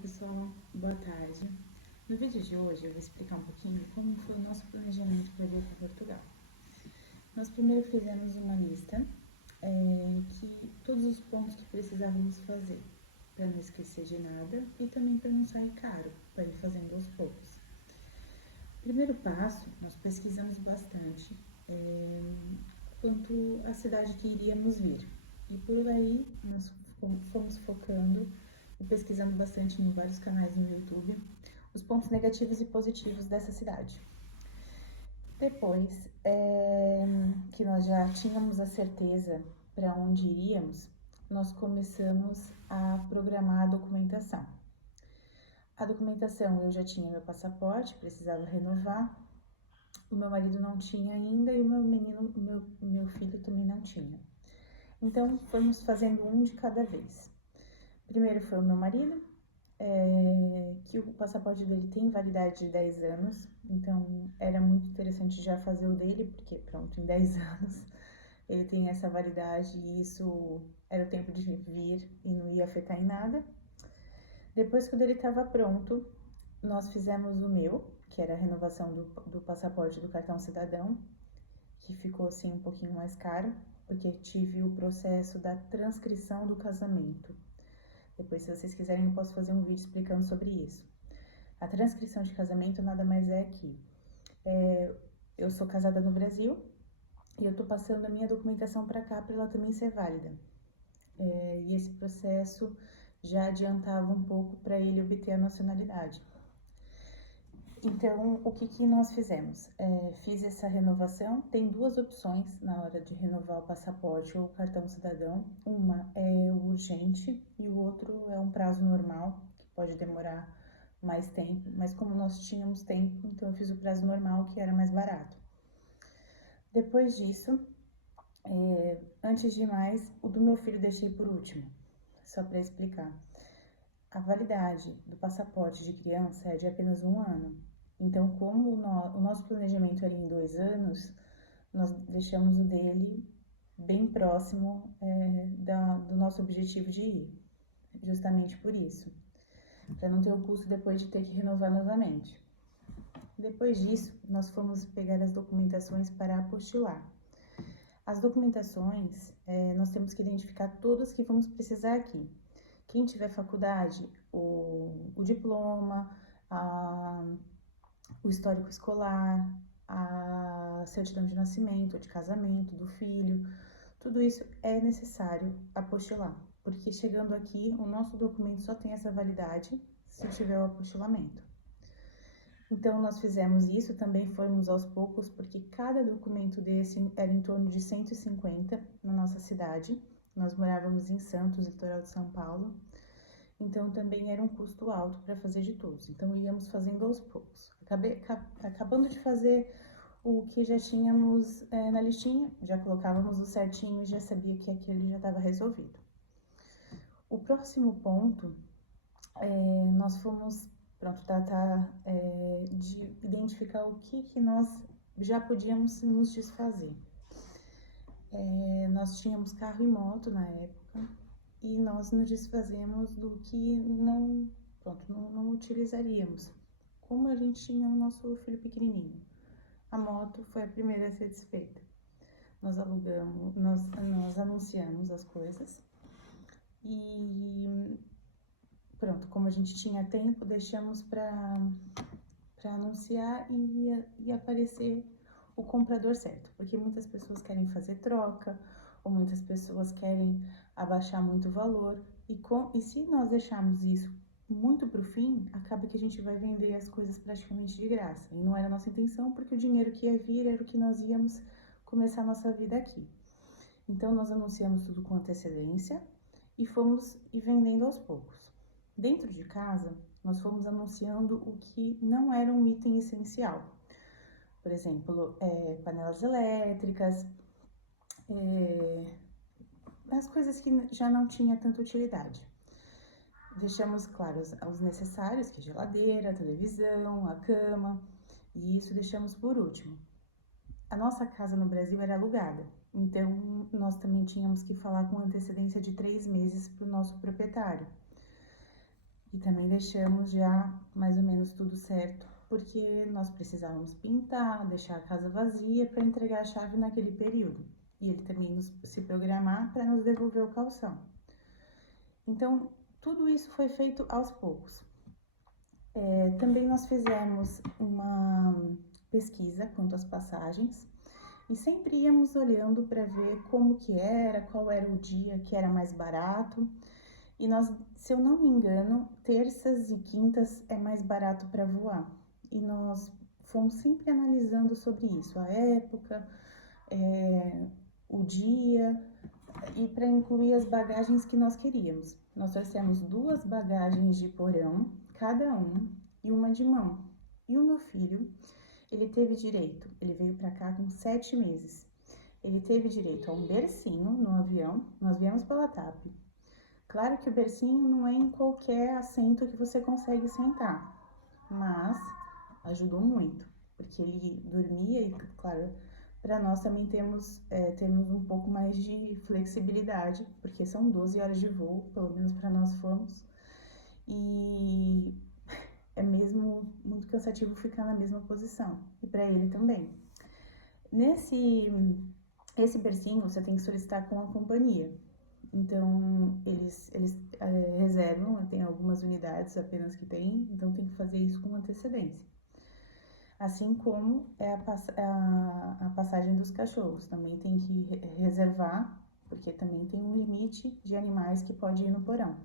pessoal, boa tarde. No vídeo de hoje eu vou explicar um pouquinho como foi o nosso planejamento para vir para Portugal. Nós primeiro fizemos uma lista que todos os pontos que precisávamos fazer, para não esquecer de nada e também para não sair caro, para ir fazendo aos poucos. Primeiro passo, nós pesquisamos bastante quanto à cidade que iríamos vir. E por aí nós fomos focando e pesquisando bastante em vários canais no YouTube os pontos negativos e positivos dessa cidade. Depois que nós já tínhamos a certeza para onde iríamos, nós começamos a programar a documentação. A documentação, eu já tinha meu passaporte, precisava renovar. O meu marido não tinha ainda e o meu filho também não tinha. Então, fomos fazendo um de cada vez. Primeiro foi o meu marido, que o passaporte dele tem validade de 10 anos, então era muito interessante já fazer o dele, porque pronto, em 10 anos ele tem essa validade e isso era o tempo de vir e não ia afetar em nada. Depois que o dele estava pronto, nós fizemos o meu, que era a renovação do passaporte do cartão cidadão, que ficou assim um pouquinho mais caro, porque tive o processo da transcrição do casamento. Depois, se vocês quiserem, eu posso fazer um vídeo explicando sobre isso. A transcrição de casamento nada mais é que eu sou casada no Brasil e eu tô passando a minha documentação para cá para ela também ser válida. E esse processo já adiantava um pouco para ele obter a nacionalidade. Então, o que nós fizemos? Fiz essa renovação, tem duas opções na hora de renovar o passaporte ou o cartão cidadão. Uma é o urgente e o outro é um prazo normal, que pode demorar mais tempo, mas como nós tínhamos tempo, então eu fiz o prazo normal, que era mais barato. Depois disso, antes de mais, o do meu filho deixei por último, só para explicar. A validade do passaporte de criança é de apenas 1 ano. Então, como o nosso planejamento era em 2 anos, nós deixamos o dele bem próximo do nosso objetivo de ir, justamente por isso, para não ter o custo depois de ter que renovar novamente. Depois disso, nós fomos pegar as documentações para apostilar. As documentações, nós temos que identificar todas que vamos precisar aqui. Quem tiver faculdade, o diploma, o histórico escolar, a certidão de nascimento, de casamento, do filho, tudo isso é necessário apostilar, porque chegando aqui, o nosso documento só tem essa validade se tiver o apostilamento. Então, nós fizemos isso, também fomos aos poucos, porque cada documento desse era em torno de 150 na nossa cidade. Nós morávamos em Santos, litoral de São Paulo, então também era um custo alto para fazer de todos. Então, íamos fazendo aos poucos. Acabando de fazer o que já tínhamos na listinha, já colocávamos o certinho e já sabia que aquele já estava resolvido. O próximo ponto, nós fomos tratar de identificar o que nós já podíamos nos desfazer. Nós tínhamos carro e moto na época e nós nos desfazemos do que não utilizaríamos. Como a gente tinha o nosso filho pequenininho, a moto foi a primeira a ser desfeita. Nós alugamos, nós anunciamos as coisas e pronto, como a gente tinha tempo, deixamos para anunciar e aparecer o comprador certo, porque muitas pessoas querem fazer troca, ou muitas pessoas querem abaixar muito o valor, e se nós deixarmos isso muito para o fim, acaba que a gente vai vender as coisas praticamente de graça, e não era a nossa intenção, porque o dinheiro que ia vir era o que nós íamos começar a nossa vida aqui. Então, nós anunciamos tudo com antecedência e fomos vendendo aos poucos. Dentro de casa, nós fomos anunciando o que não era um item essencial. Por exemplo, panelas elétricas, as coisas que já não tinham tanta utilidade. Deixamos, claro, os necessários, que é geladeira, televisão, a cama, e isso deixamos por último. A nossa casa no Brasil era alugada, então nós também tínhamos que falar com antecedência de 3 meses para o nosso proprietário. E também deixamos já mais ou menos tudo certo, porque nós precisávamos pintar, deixar a casa vazia para entregar a chave naquele período. E ele também se programar para nos devolver o calção. Então, tudo isso foi feito aos poucos. Também nós fizemos uma pesquisa quanto às passagens e sempre íamos olhando para ver como que era, qual era o dia que era mais barato. E nós, se eu não me engano, terças e quintas é mais barato para voar. E nós fomos sempre analisando sobre isso, a época, o dia, e para incluir as bagagens que nós queríamos. Nós trouxemos 2 bagagens de porão, cada um, e uma de mão. E o meu filho, ele teve direito, ele veio para cá com 7 meses. Ele teve direito a um bercinho no avião, nós viemos pela TAP. Claro que o bercinho não é em qualquer assento que você consegue sentar, mas ajudou muito, porque ele dormia e, claro, para nós também temos um pouco mais de flexibilidade, porque são 12 horas de voo, pelo menos para nós fomos, e é mesmo muito cansativo ficar na mesma posição, e para ele também. Esse bercinho você tem que solicitar com a companhia. Então, eles reservam, tem algumas unidades apenas que tem, então tem que fazer isso com antecedência. Assim como é a passagem dos cachorros, também tem que reservar, porque também tem um limite de animais que pode ir no porão.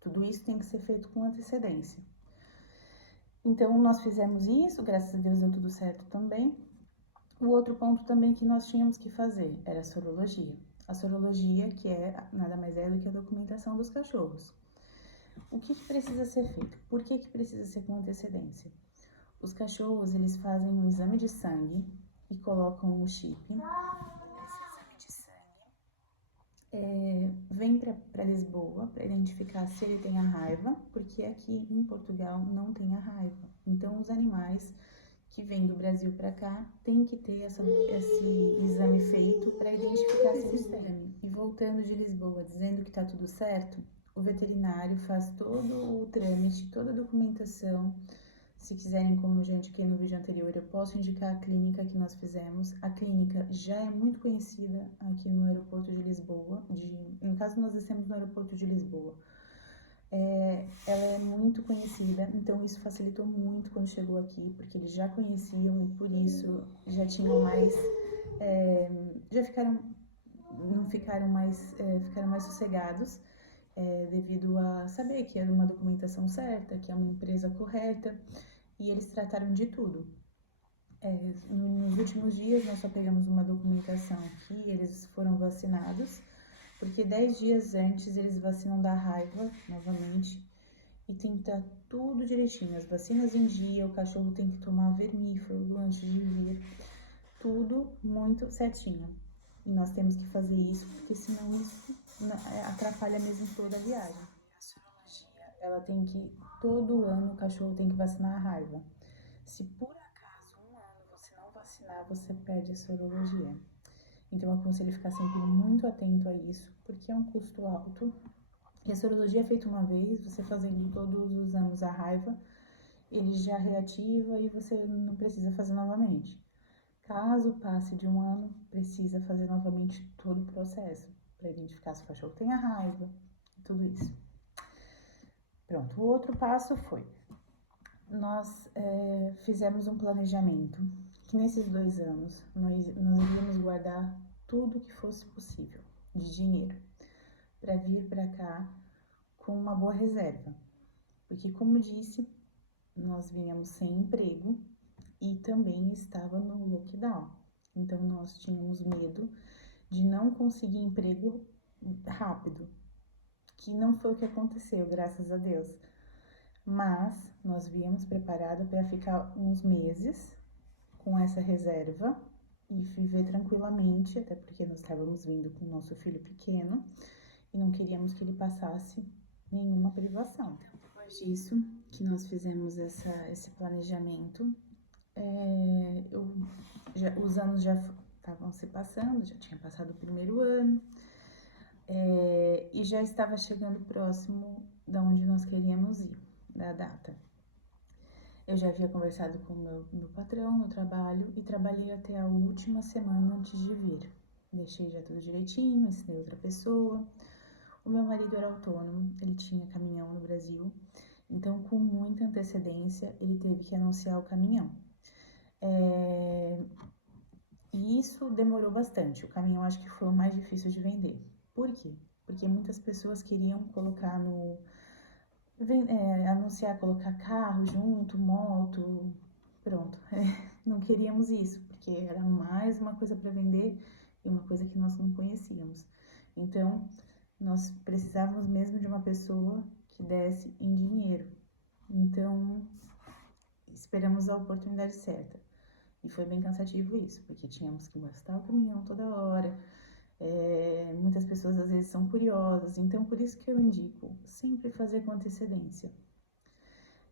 Tudo isso tem que ser feito com antecedência. Então, nós fizemos isso, graças a Deus deu tudo certo também. O outro ponto também que nós tínhamos que fazer era a sorologia. A sorologia, que nada mais é do que a documentação dos cachorros. O que precisa ser feito? Por que precisa ser com antecedência? Os cachorros, eles fazem um exame de sangue e colocam um chip. Esse exame de sangue vem para Lisboa para identificar se ele tem a raiva, porque aqui em Portugal não tem a raiva. Então, os animais que vêm do Brasil para cá tem que ter esse exame feito para identificar se eles têm. E voltando de Lisboa dizendo que está tudo certo, o veterinário faz todo o trâmite, toda a documentação. Se quiserem, como eu já indiquei no vídeo anterior, eu posso indicar a clínica que nós fizemos. A clínica já é muito conhecida aqui no aeroporto de Lisboa. No caso, nós descemos no aeroporto de Lisboa. Ela é muito conhecida, então isso facilitou muito quando chegou aqui, porque eles já conheciam e por isso já tinham mais, ficaram mais sossegados, devido a saber que era uma documentação certa, que é uma empresa correta, e eles trataram de tudo. Nos últimos dias nós só pegamos uma documentação que eles foram vacinados, porque 10 dias antes eles vacinam da raiva novamente e tem que estar tudo direitinho, as vacinas em dia, o cachorro tem que tomar vermífugo antes de vir, tudo muito certinho. E nós temos que fazer isso, porque senão isso atrapalha mesmo toda a viagem. A sorologia, ela tem que, todo ano o cachorro tem que vacinar a raiva. Se por acaso um ano você não vacinar, você perde a sorologia. Então, eu aconselho ficar sempre muito atento a isso, porque é um custo alto. E a sorologia é feita uma vez, você fazendo todos os anos a raiva, ele já reativa e você não precisa fazer novamente. Caso passe de um ano, precisa fazer novamente todo o processo, para identificar se o cachorro tem a raiva e tudo isso. Pronto, o outro passo foi, nós fizemos um planejamento, que nesses 2 anos nós iríamos guardar tudo que fosse possível de dinheiro para vir para cá com uma boa reserva, porque como disse, nós vínhamos sem emprego e também estava no lockdown, então nós tínhamos medo de não conseguir emprego rápido, que não foi o que aconteceu, graças a Deus, mas nós viemos preparados para ficar uns meses com essa reserva e viver tranquilamente, até porque nós estávamos vindo com o nosso filho pequeno e não queríamos que ele passasse nenhuma privação. Então, depois disso, que nós fizemos esse planejamento, os anos já estavam se passando, já tinha passado o primeiro ano, e já estava chegando próximo da onde nós queríamos ir. para a data. Eu já havia conversado com o meu patrão no trabalho e trabalhei até a última semana antes de vir. Deixei já tudo direitinho, ensinei outra pessoa. O meu marido era autônomo, ele tinha caminhão no Brasil, então com muita antecedência ele teve que anunciar o caminhão. E isso demorou bastante, o caminhão acho que foi o mais difícil de vender. Por quê? Porque muitas pessoas queriam colocar anunciar, colocar carro junto, moto, pronto. Não queríamos isso, porque era mais uma coisa para vender e uma coisa que nós não conhecíamos. Então, nós precisávamos mesmo de uma pessoa que desse em dinheiro. Então, esperamos a oportunidade certa. E foi bem cansativo isso, porque tínhamos que mostrar o caminhão toda hora. Muitas pessoas às vezes são curiosas, então por isso que eu indico sempre fazer com antecedência.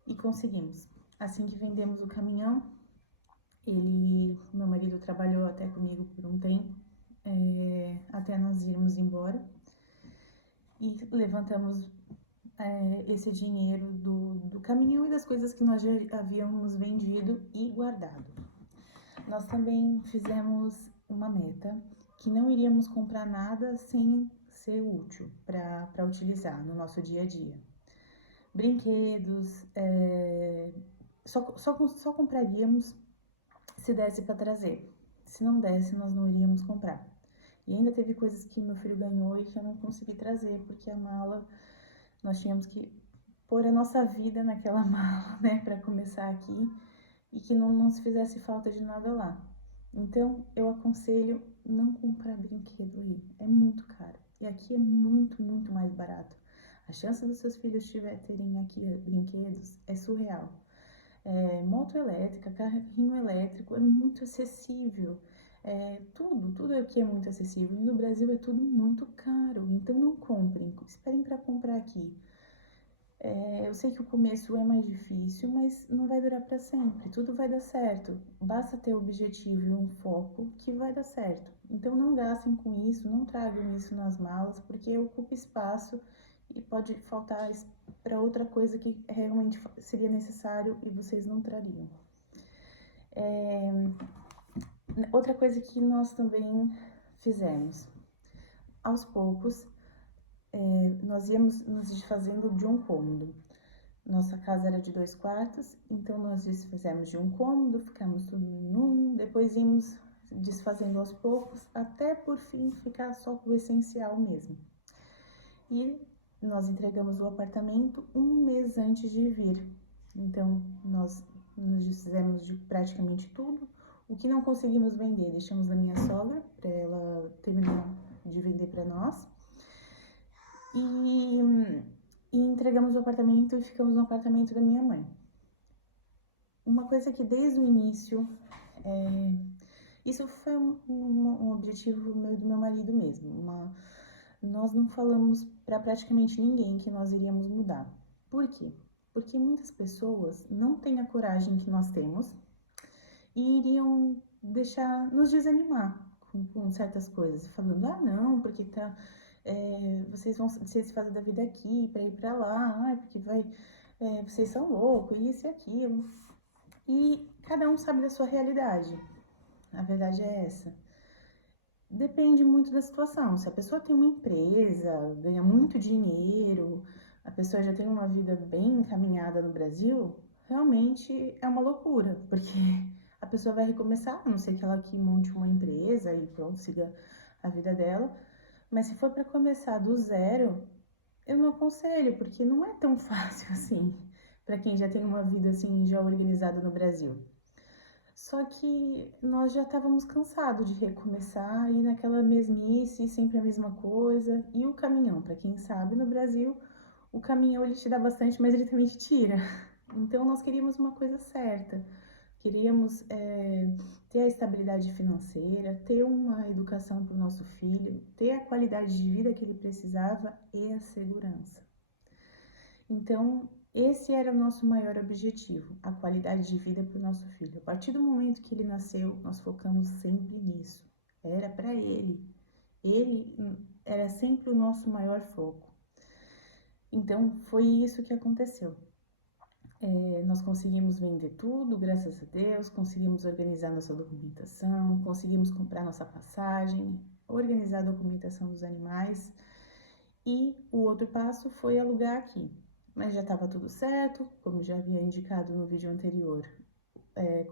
E conseguimos. Assim que vendemos o caminhão, meu marido trabalhou até comigo por um tempo, até nós irmos embora. E levantamos esse dinheiro do caminhão e das coisas que nós já havíamos vendido e guardado. Nós também fizemos uma meta que não iríamos comprar nada sem ser útil para utilizar no nosso dia a dia. Brinquedos, só compraríamos se desse para trazer. Se não desse, nós não iríamos comprar. E ainda teve coisas que meu filho ganhou e que eu não consegui trazer, porque a mala, nós tínhamos que pôr a nossa vida naquela mala, né, para começar aqui, e que não se fizesse falta de nada lá. Então, eu aconselho não comprar brinquedo aí, é muito caro. E aqui é muito, muito mais barato. A chance dos seus filhos terem aqui brinquedos é surreal. Moto elétrica, carrinho elétrico, é muito acessível. Tudo aqui é muito acessível. E no Brasil é tudo muito caro, então não comprem, esperem para comprar aqui. Eu sei que o começo é mais difícil, mas não vai durar para sempre, tudo vai dar certo. Basta ter objetivo e um foco que vai dar certo. Então não gastem com isso, não tragam isso nas malas, porque ocupa espaço e pode faltar para outra coisa que realmente seria necessário e vocês não trariam. Outra coisa que nós também fizemos, aos poucos, nós íamos nos desfazendo de um cômodo. Nossa casa era de 2 quartos, então nós desfizemos de um cômodo, ficamos tudo em um, depois íamos desfazendo aos poucos, até por fim ficar só com o essencial mesmo. E nós entregamos o apartamento um mês antes de vir, então nós nos desfizemos de praticamente tudo. O que não conseguimos vender, deixamos na minha sogra, para ela terminar de vender para nós. E entregamos o apartamento e ficamos no apartamento da minha mãe. Uma coisa que desde o início, isso foi um objetivo do meu marido mesmo. Nós não falamos para praticamente ninguém que nós iríamos mudar. Por quê? Porque muitas pessoas não têm a coragem que nós temos e iriam nos desanimar com certas coisas, falando, não, porque vocês vão se desfazer da vida aqui para ir para lá, porque vocês são loucos, isso e aquilo. E cada um sabe da sua realidade. A verdade é essa. Depende muito da situação. Se a pessoa tem uma empresa, ganha muito dinheiro, a pessoa já tem uma vida bem encaminhada no Brasil, realmente é uma loucura, porque a pessoa vai recomeçar, a não ser que ela aqui monte uma empresa e pronto, siga a vida dela. Mas se for para começar do zero, eu não aconselho, porque não é tão fácil assim, para quem já tem uma vida assim já organizada no Brasil. Só que nós já estávamos cansados de recomeçar e naquela mesmice, sempre a mesma coisa. E o caminhão, para quem sabe, no Brasil, o caminhão ele te dá bastante, mas ele também te tira. Então nós queríamos uma coisa certa. Queríamos ter a estabilidade financeira, ter uma educação para o nosso filho, ter a qualidade de vida que ele precisava e a segurança. Então, esse era o nosso maior objetivo, a qualidade de vida para o nosso filho. A partir do momento que ele nasceu, nós focamos sempre nisso. Era para ele. Ele era sempre o nosso maior foco. Então, foi isso que aconteceu. Nós conseguimos vender tudo, graças a Deus, conseguimos organizar nossa documentação, conseguimos comprar nossa passagem, organizar a documentação dos animais. E o outro passo foi alugar aqui. Mas já estava tudo certo, como já havia indicado no vídeo anterior.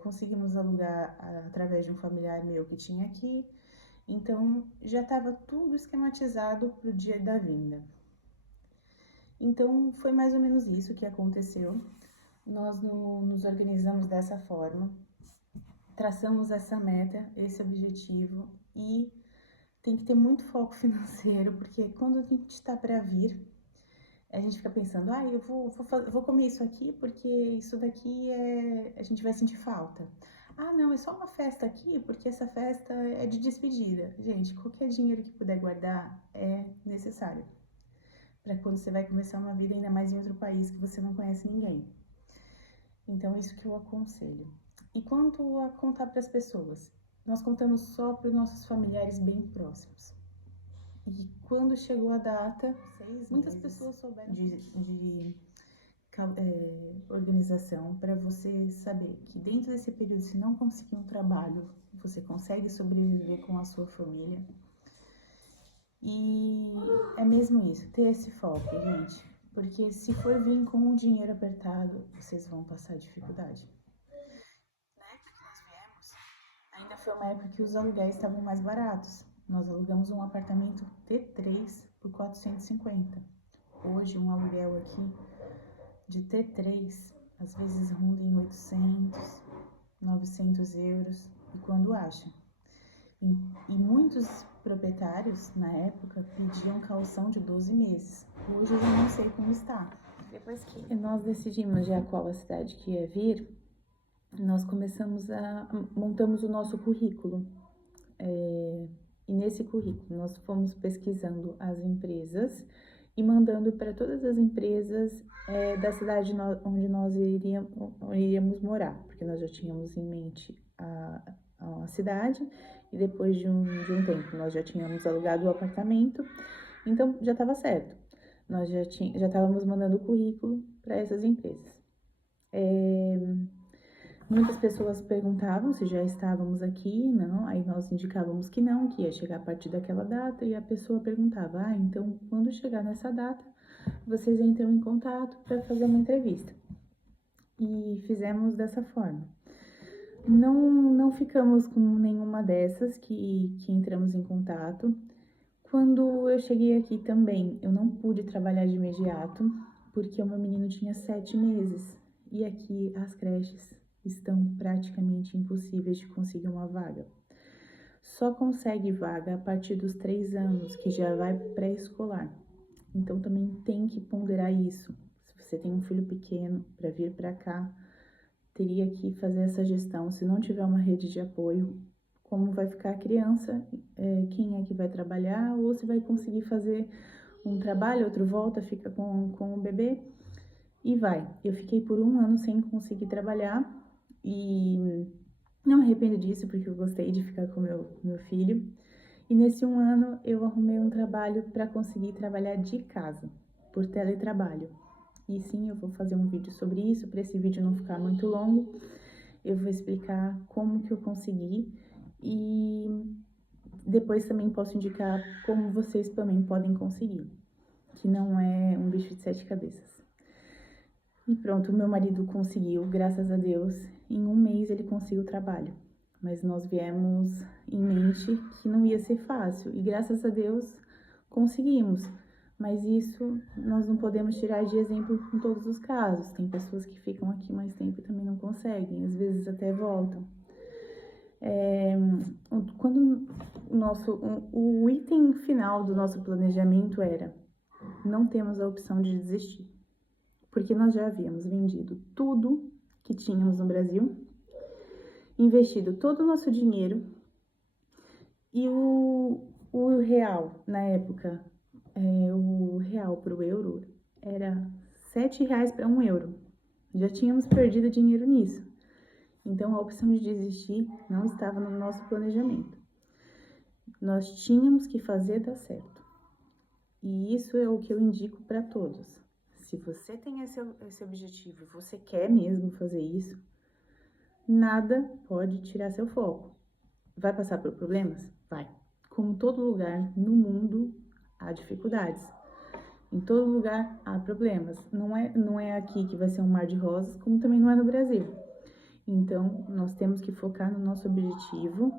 Conseguimos alugar através de um familiar meu que tinha aqui. Então, já estava tudo esquematizado para o dia da vinda. Então, foi mais ou menos isso que aconteceu. Nós nos organizamos dessa forma, traçamos essa meta, esse objetivo, e tem que ter muito foco financeiro, porque quando a gente está para vir, a gente fica pensando, eu vou comer isso aqui porque isso daqui a gente vai sentir falta. Ah, não, é só uma festa aqui porque essa festa é de despedida. Gente, qualquer dinheiro que puder guardar é necessário para quando você vai começar uma vida, ainda mais em outro país que você não conhece ninguém. Então, isso que eu aconselho. E quanto a contar para as pessoas? Nós contamos só para os nossos familiares bem próximos. E quando chegou a data, muitas pessoas souberam de organização para você saber que dentro desse período, se não conseguir um trabalho, você consegue sobreviver com a sua família. E é mesmo isso, ter esse foco, gente. Porque se for vir com o dinheiro apertado, vocês vão passar dificuldade. Na época que nós viemos, ainda foi uma época que os aluguéis estavam mais baratos. Nós alugamos um apartamento T3 por 450. Hoje, um aluguel aqui de T3, às vezes ronda em 800, 900 euros, e quando acha. E muitos proprietários, na época, pediam caução de 12 meses. Hoje eu já não sei como está. Depois que nós decidimos já qual a cidade que ia vir, nós montamos o nosso currículo. E nesse currículo nós fomos pesquisando as empresas e mandando para todas as empresas da cidade onde nós iríamos morar, porque nós já tínhamos em mente a cidade e depois de um tempo nós já tínhamos alugado o apartamento, então já estava certo. Nós já estávamos mandando o currículo para essas empresas. Muitas pessoas perguntavam se já estávamos aqui, não, aí nós indicávamos que não, que ia chegar a partir daquela data, e a pessoa perguntava, então quando chegar nessa data, vocês entram em contato para fazer uma entrevista. E fizemos dessa forma. Não ficamos com nenhuma dessas que entramos em contato. Quando eu cheguei aqui também, eu não pude trabalhar de imediato, porque o meu menino tinha 7 meses, e aqui as creches estão praticamente impossíveis de conseguir uma vaga. Só consegue vaga a partir dos 3 anos, que já vai pré-escolar. Então também tem que ponderar isso. Se você tem um filho pequeno para vir para cá, teria que fazer essa gestão. Se não tiver uma rede de apoio, como vai ficar a criança, quem é que vai trabalhar, ou se vai conseguir fazer um trabalho, outro volta, fica com o bebê e vai. Eu fiquei por 1 ano sem conseguir trabalhar e não me arrependo disso, porque eu gostei de ficar com meu filho. E nesse 1 ano eu arrumei um trabalho para conseguir trabalhar de casa, por teletrabalho. E sim, eu vou fazer um vídeo sobre isso, para esse vídeo não ficar muito longo. Eu vou explicar como que eu consegui e depois também posso indicar como vocês também podem conseguir, que não é um bicho de 7 cabeças. E pronto, meu marido conseguiu, graças a Deus, em 1 mês ele conseguiu o trabalho. Mas nós viemos em mente que não ia ser fácil e graças a Deus conseguimos. Mas isso nós não podemos tirar de exemplo em todos os casos. Tem pessoas que ficam aqui mais tempo e também não conseguem, às vezes até voltam. Quando o item final do nosso planejamento era: não temos a opção de desistir, porque nós já havíamos vendido tudo que tínhamos no Brasil, investido todo o nosso dinheiro, e o real, na época, o real para o euro era 7 reais para 1 euro. Já tínhamos perdido dinheiro nisso. Então, a opção de desistir não estava no nosso planejamento. Nós tínhamos que fazer dar certo. E isso é o que eu indico para todos. Se Se você tem esse objetivo e você quer mesmo fazer isso, nada pode tirar seu foco. Vai passar por problemas? Vai. Como todo lugar no mundo, há dificuldades. Em todo lugar há problemas. Não é aqui que vai ser um mar de rosas, como também não é no Brasil. Então, nós temos que focar no nosso objetivo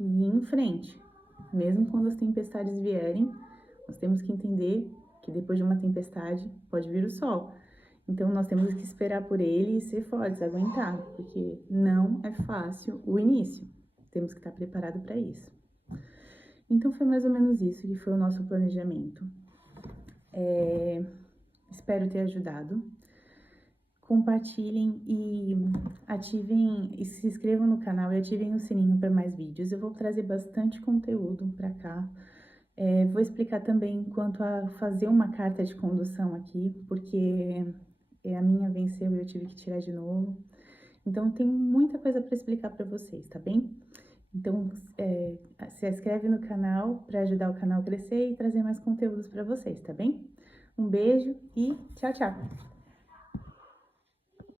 e ir em frente. Mesmo quando as tempestades vierem, nós temos que entender que depois de uma tempestade pode vir o sol. Então, nós temos que esperar por ele e ser fortes, aguentar, porque não é fácil o início. Temos que estar preparado para isso. Então, foi mais ou menos isso que foi o nosso planejamento. Espero ter ajudado. Compartilhem e ativem, e se inscrevam no canal e ativem o sininho para mais vídeos. Eu vou trazer bastante conteúdo para cá. Vou explicar também quanto a fazer uma carta de condução aqui, porque a minha venceu e eu tive que tirar de novo. Então, tem muita coisa para explicar para vocês, tá bem? Então, se inscreve no canal para ajudar o canal a crescer e trazer mais conteúdos para vocês, tá bem? Um beijo e tchau, tchau!